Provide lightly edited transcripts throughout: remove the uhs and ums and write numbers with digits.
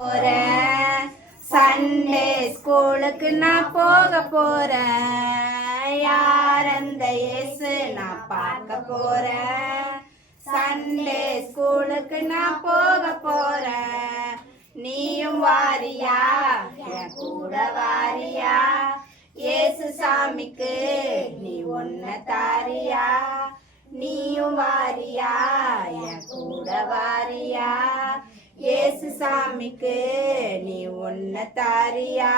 போறேன் சண்டே ஸ்கூலுக்கு நான் போக போறேன். யார் அந்த இயேசு நான் பார்க்க போறேன். சண்டே ஸ்கூலுக்கு நான் போக போறேன். நீயும் வாரியா என் கூட வாரியா? இயேசு சாமிக்கு நீ ஒன்ன தாரியா? நீயும் வாரியா என் கூட வாரியா? இயேசு சாமிக்கு நீ ஒன்ன தாரியா?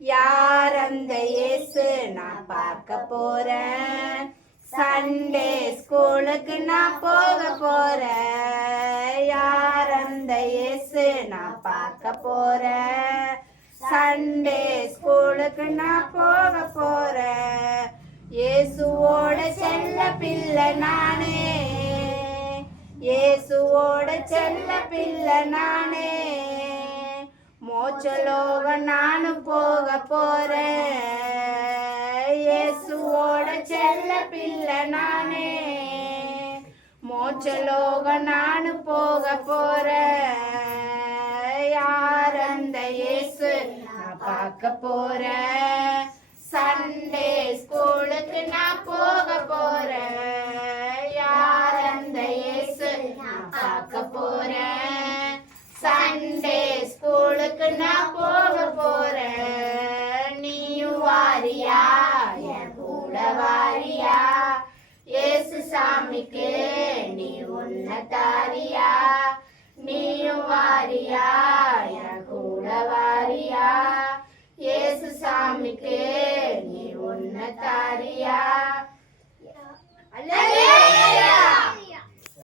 யார் அந்த இயேசு நான் பார்க்க போறேன். சண்டே ஸ்கூலுக்கு நான் போக போறேன். யார் அந்த இயேசு நான் பார்க்க போறேன். சண்டே ஸ்கூலுக்கு நான் போக போறேன். இயேசுவோட செல்ல பிள்ளை நானே, இயேசுவோட செல்ல பிள்ளை நானே. மோட்சலோக நானும் போக போறேன். இயேசுவோட செல்ல பிள்ளை நானே. மோட்சலோக நானும் போக போறேன். யார் அந்த இயேசு நான் பார்க்க போறேன். சண்டே ஸ்கூலுக்கு நான் போக போறேன். யார் அந்த இயேசு நான் பார்க்க போறேன். சண்டே ஸ்கூலுக்கு நான் போக போறேன். நீயும் வாரியா என் கூட வாரியா? இயேசு சாமிக்கு நீ உன்ன தாரியா? நீயும் வாரியா என் கூட வாரியா? இயேசு சாமிக்கு நீ உன்ன தாரியா? அல்லேலூயா.